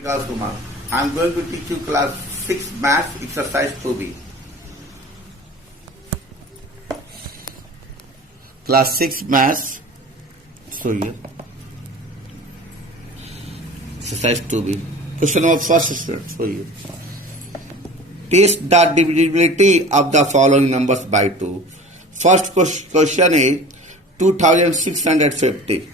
Vikas Kumar. I am going to teach you class 6 maths exercise 2B. Class 6 maths. So here. Exercise 2B. Question number first student. So here. Test the divisibility of the following numbers by 2. First question is 2650.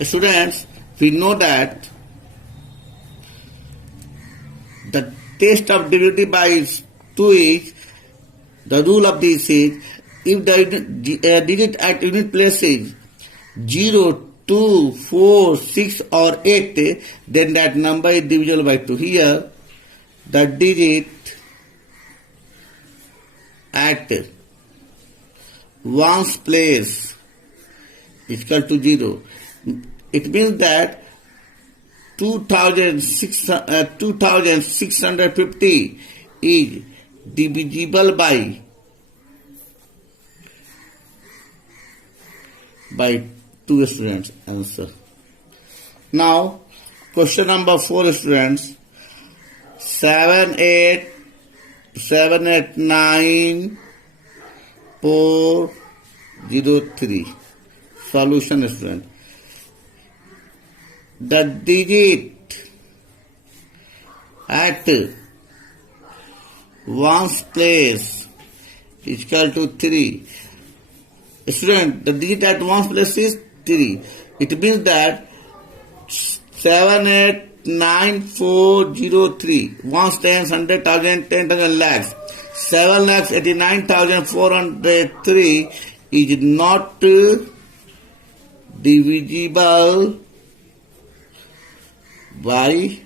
Students, we know that the test of divisibility by 2 is, the rule of this is, if the digit at unit place is 0, 2, 4, 6 or 8, then that number is divisible by 2. Here, the digit at one's place is equal to 0. It means that 2650 is divisible by 2 students. Answer. Now, question number 4 students. 789,403. Solution student. The digit at one's place is equal to 3. Student, the digit at one's place is 3. It means that 789,403. One's tens, 100,000, 10,000 lakhs. 7,89,403 is not divisible by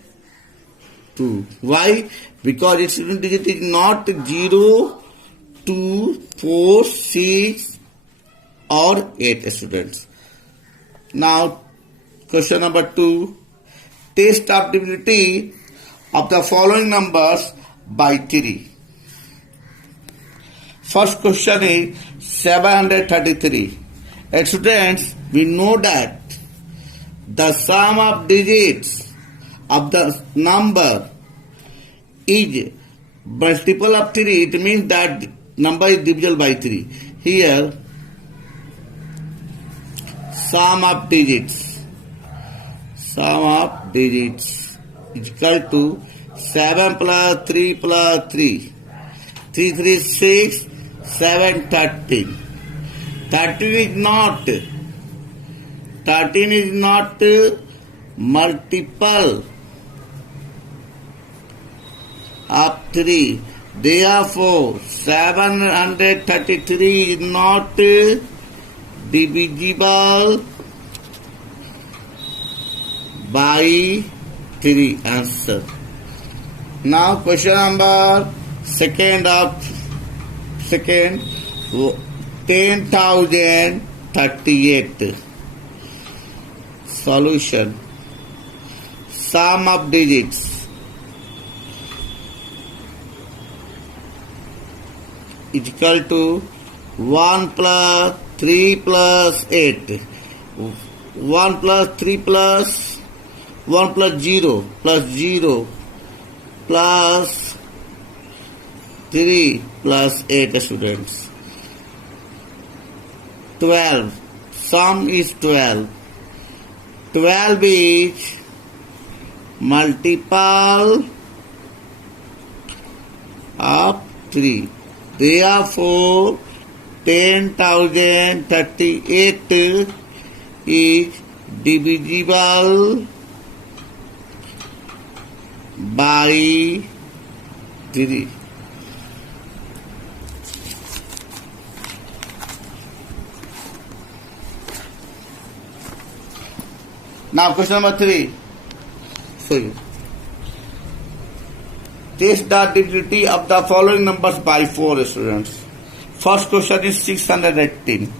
2. Why? Because its unit digit is not 0, 2, 4, 6 or 8 students. Now, question number 2. Test of divisibility of the following numbers by 3. First question is 733. Students, we know that the sum of digits of the number is multiple of 3. It means that number is divisible by 3. Here, sum of digits is equal to 7 plus 3 plus 3. 3, 3, 6, 7, 13. 13 is not multiple of 3. Therefore, 733 is not divisible by 3. Answer. Now, question number second. 10,038. Solution. Sum of digits is equal to 1 plus 3 plus 8. 1 plus 3 plus 1 plus 0 plus 0 plus 3 plus 8 students. 12. Sum is 12. 12 is multiple of 3. Therefore, 10,038 is divisible by 3. Now, question number 3. So, test the divisibility of the following numbers by 4 students. First question is 618.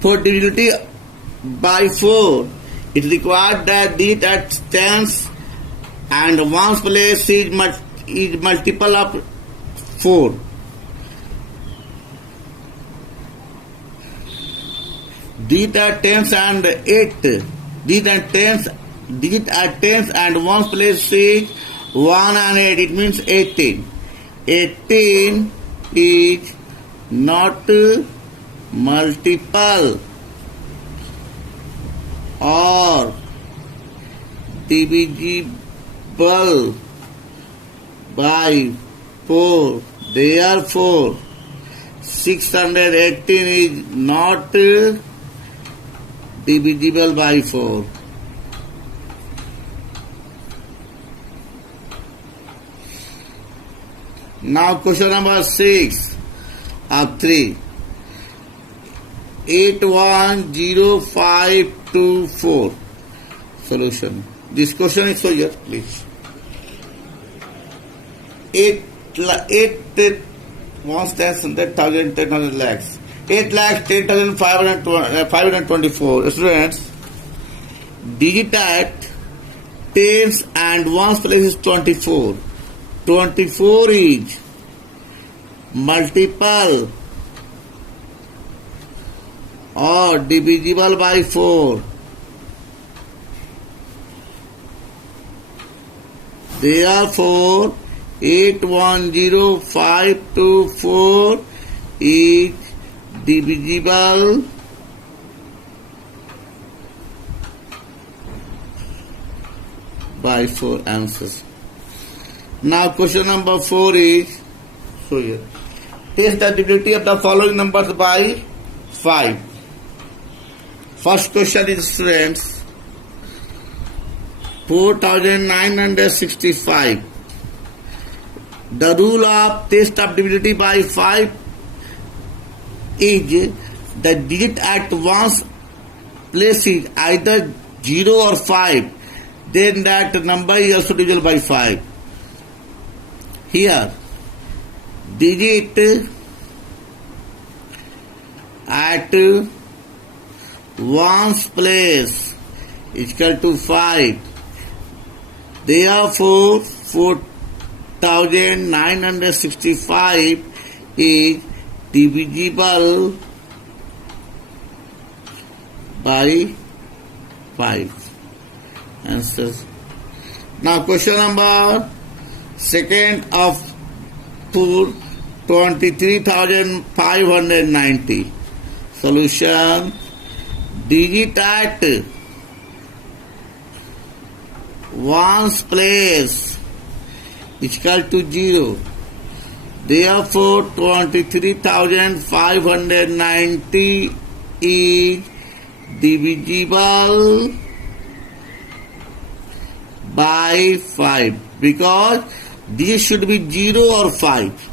For divisibility by 4, it requires that digit at tens and one's place is multiple of 4. digit at tens and 8. Digit at tens and ones place is 1 and 8. It means 18. 18 is not multiple or divisible by 4. Therefore, 618 is not divisible by 4. Now question number 6 of 3. 810524. Solution. This question is for you, please. 8 1 100,000 10,000 lakhs. 8 lakhs 10,524. Students, digit at tens and ones place is 24. 24 is multiple or divisible by 4. Therefore, 810524 is divisible by 4 answers. Now question number 4 is, so here, test the divisibility of the following numbers by 5. First question is, students, 4965. The rule of test of divisibility by 5 is the digit at one's place is either 0 or 5, then that number is also divisible by 5. Here, digit at one's place is equal to 5. Therefore, 4965 is divisible by 5. Answers. Now question number second of 23,590. Solution. Digit at one's place is equal to 0. Therefore, 23,590 is divisible by 5 because this should be 0 or 5.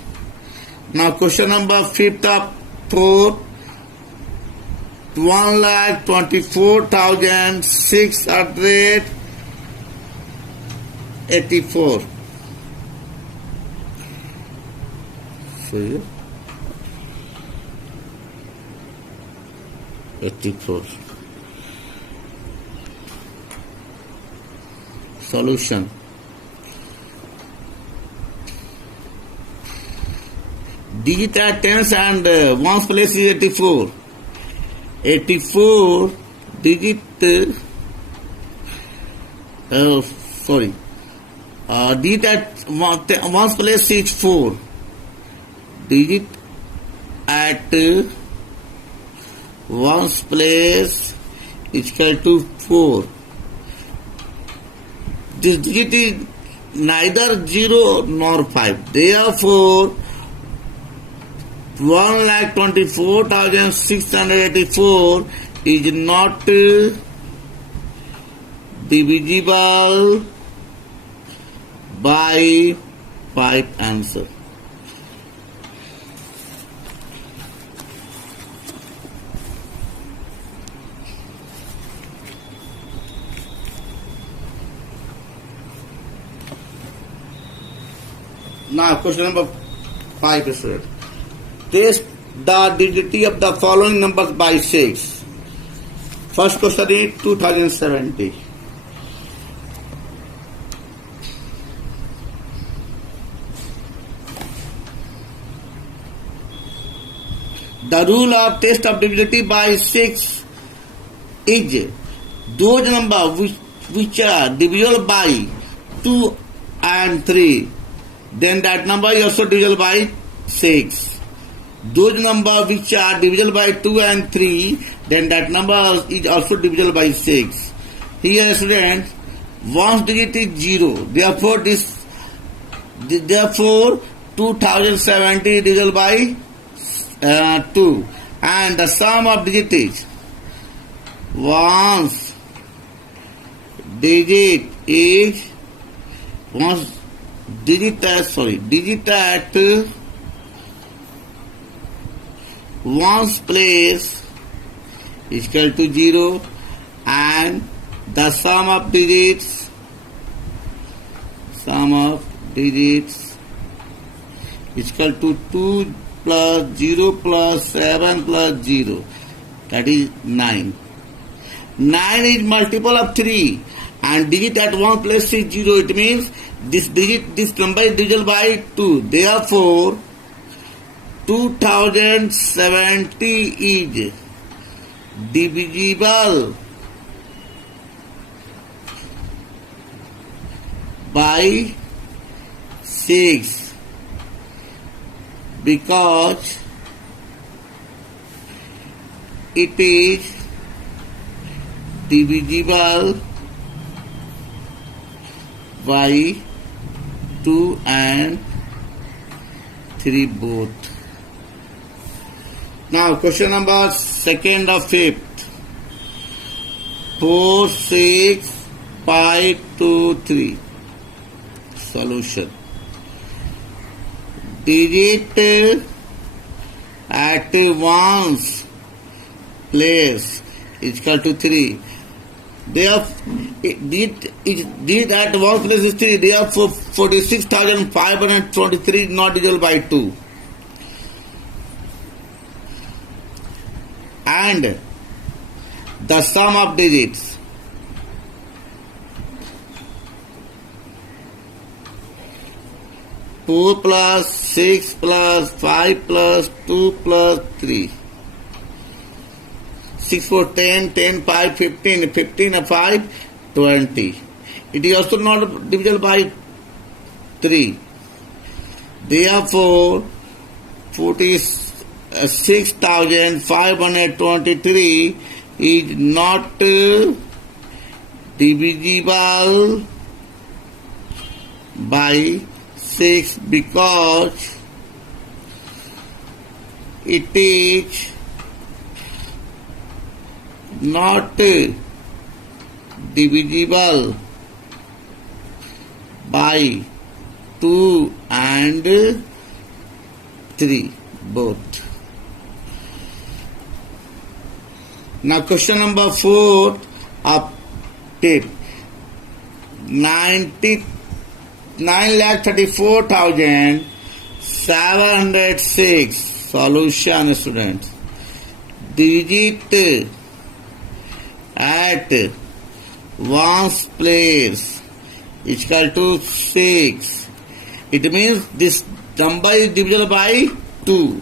Now question number 5th of 4, 1,24,684. So 84. Solution. Digit at tens and ones place is 84. 84 digit digit at one's place is 4. Digit at one's place is equal to 4. This digit is neither 0 nor 5. Therefore, 1,24,684 is not divisible by 5 answer. Now question number 5 is read. Test the divisibility of the following numbers by 6. First question is 2070. The rule of test of divisibility by 6 is those number which are divisible by 2 and 3, then that number is also divisible by 6. Those number which are divisible by 2 and 3, then that number is also divisible by 6. Here students, one digit is 0. Therefore 2070 divisible by 2, and the sum of digit is ones digit at ones place is equal to 0, and the sum of digits is equal to 2 plus 0 plus 7 plus 0, that is 9. 9 is multiple of 3, and digit at one place is 0. It means this number is divisible by 2. Therefore 2070 is divisible by 6 because it is divisible by 2 and 3 both. Now question number second of fifth. 4, 6, 5, 2, 3. Solution. Digit at ones place is equal to 3. Therefore, digit at one place is 3. Therefore 46,523 is not divisible by 2. And the sum of digits four plus 6 plus 5 plus 2 plus 3. 6 4 10, 10 5 15, 15 5 20. It is also not divisible by 3. Therefore 46,523 is not divisible by 6 because it is not divisible by 2 and 3 both. Now question number 4 of tip. 9,34,706. Solution students. Digit at ones place is equal to 6. It means this number is divisible by 2.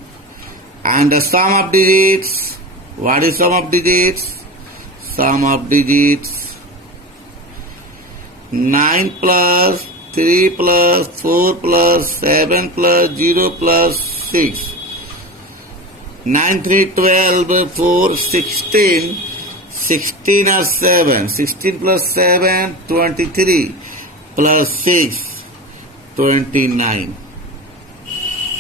And the sum of digits, what is sum of digits? Sum of digits 9 plus 3 plus 4 plus 7 plus 0 plus 6. 9 3 12 4 16. 16 or 7. 16 plus 7 23 plus 6 29.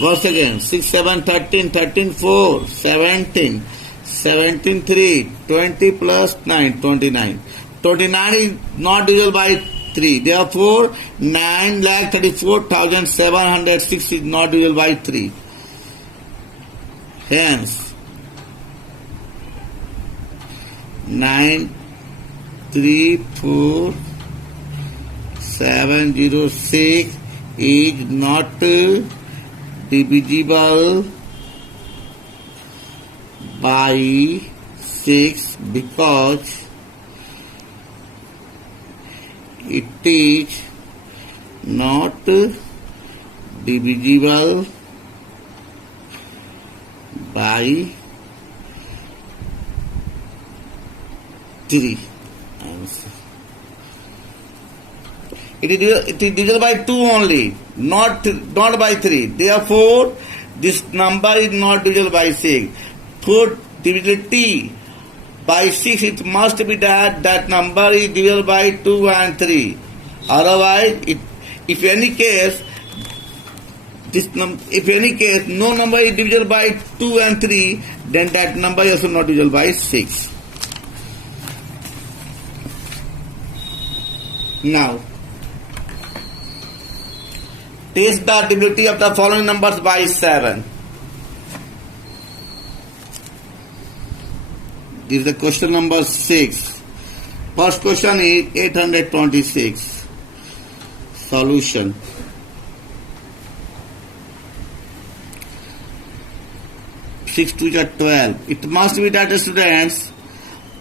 Once again 6 7 13 13 4 17 17 3 20 plus 9 29. 29 is not divisible by 3. Therefore 9,34,706 is not divisible by 3. Hence 9,34,706 is not divisible by 6 because it is not divisible by 3. Answer. It is divisible by 2 only, not by 3. Therefore, this number is not divisible by 6. For divisibility by 6, it must be that number is divisible by 2 and 3. Otherwise, if any case no number is divisible by 2 and 3, then that number is also not divisible by 6. Now, test the divisibility of the following numbers by 7. This is the question number 6. First question is 826. Solution. Six to 12. It must be that, students,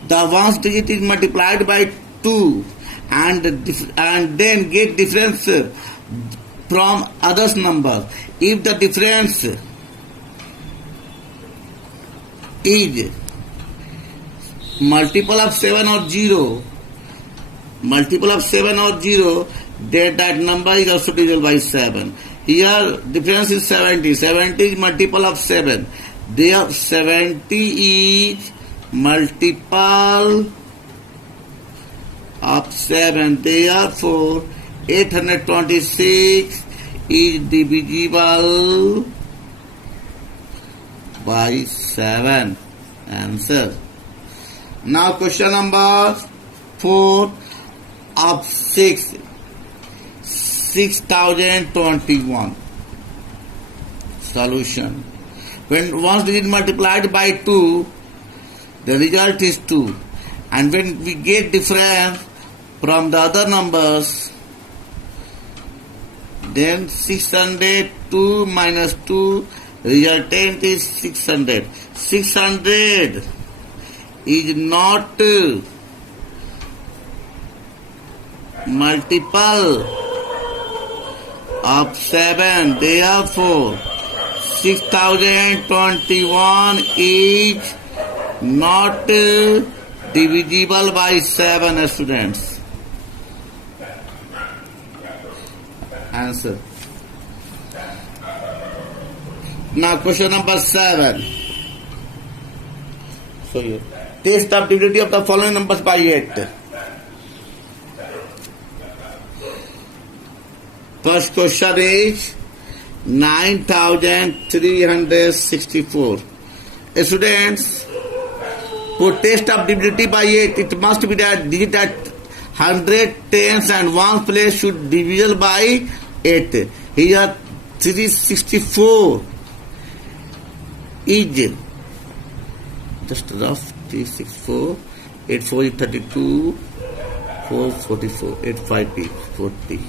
the ones digit is multiplied by 2 and then get difference from others numbers. If the difference is multiple of 7 or 0, then that number is also divisible by 7. Here difference is 70. 70 is multiple of 7. There 70 is multiple of 7. Therefore, 826 is divisible by 7. Answer. Now question number 4 of 6. 6021. Solution. When once digit multiplied by 2, the result is 2. And when we get difference from the other numbers, then 602 minus 2, resultant is 600. 600 is not multiple of 7. Therefore, 6021 is not divisible by 7, students. Answer. Now question number 7. So here, test of divisibility of the following numbers by 8. First question is 9364. Students, for test of divisibility by 8, it must be that digit at 100, tens and ones place should divisible by 8. Here 364 is just rough. 364, 8 4 is 32, 4 44, 8 5 is 40.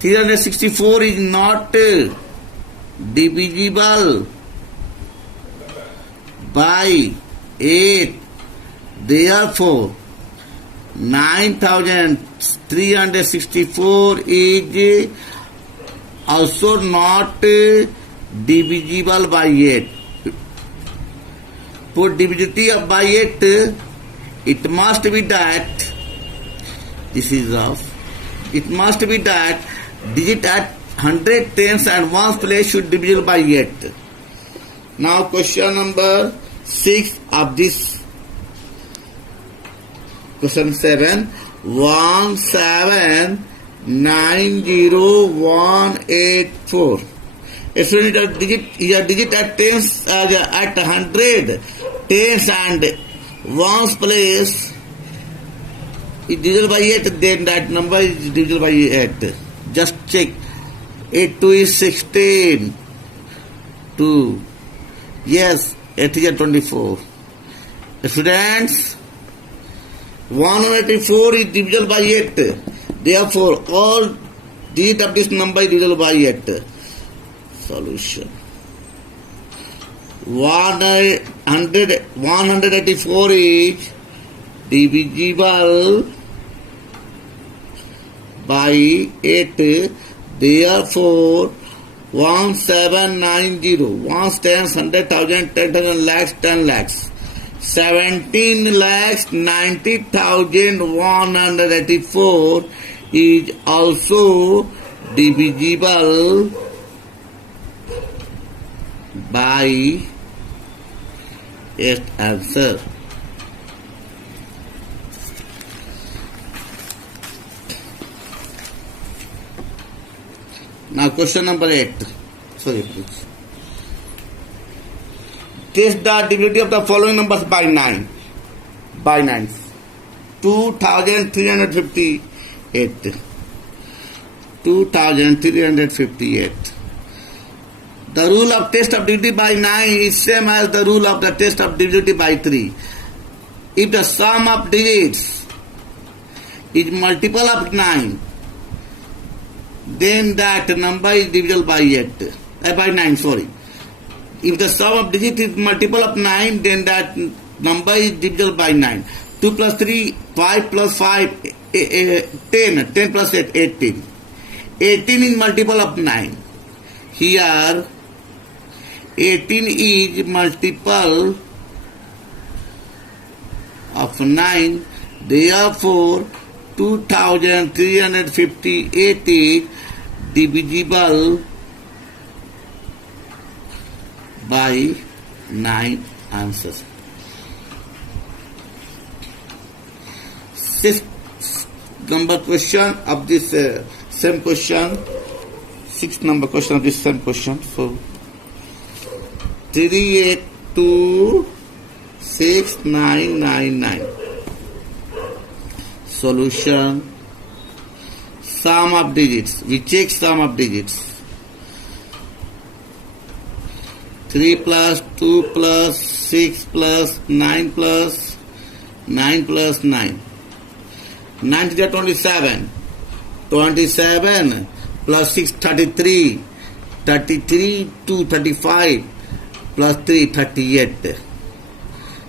364 is not divisible by 8. Therefore, 9364 is also not divisible by 8. For divisibility of by 8, it must be that, this is rough, it must be that digit at 100, tens and ones place should divisible by 8. Now question number 6 of this question 7. 1790184. So digit at tens at 100, tens and ones place is divisible by 8, then that number is divisible by 8. Just check. 8 2 is 16. 2. Yes, 8 is 24. Students, 184 is divisible by 8. Therefore, all digits of this number is divisible by 8. Solution. 184 is divisible by 8. Therefore, 1790, ones, tens, 100,000, 10,000, lakhs, 10 lakhs 17,90,184 is also divisible by 8 answer. Now question number 8. Sorry, please. Test the divinity of the following numbers by 9. By 9. 2,358. 2,358. The rule of test of divinity by 9 is same as the rule of the test of divinity by 3. If the sum of digits is multiple of 9, then that number is divisible by 8. By 9, sorry. If the sum of digits is multiple of 9, then that number is divisible by 9. 2 plus 3, 5 plus 5, 10. 10 plus 8, 18. 18 is multiple of 9. Here, 18 is multiple of 9. Therefore, 2,358 is divisible by 9 answers. Sixth number question of this same question. Sixth number question of this same question. So 3826,999. Solution. Sum of digits. We check sum of digits. 3 plus 2 plus 6 plus 9 plus 9 plus 9. 9 to 27. 27 plus 6, 33. 33 to 35 plus 3, 38.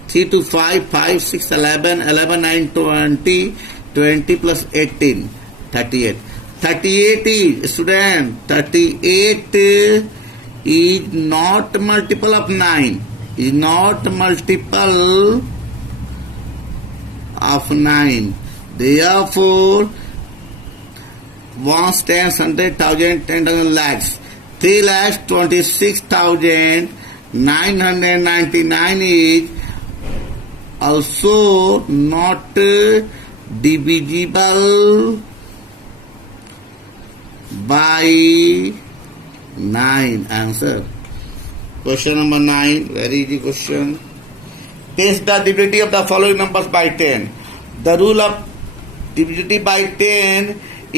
3 to 5, 5, 6, 11, 11, 9, 20. 20 plus 18, 38. 38 is, student, 38 is not multiple of 9. Is not multiple of 9. Therefore, 1 tens, 100, 1,000, 10,000 lakhs. 3,26,999 is also not divisible by 9 answer. Question number 9, very easy question. Test the divinity of the following numbers by 10. The rule of divinity by 10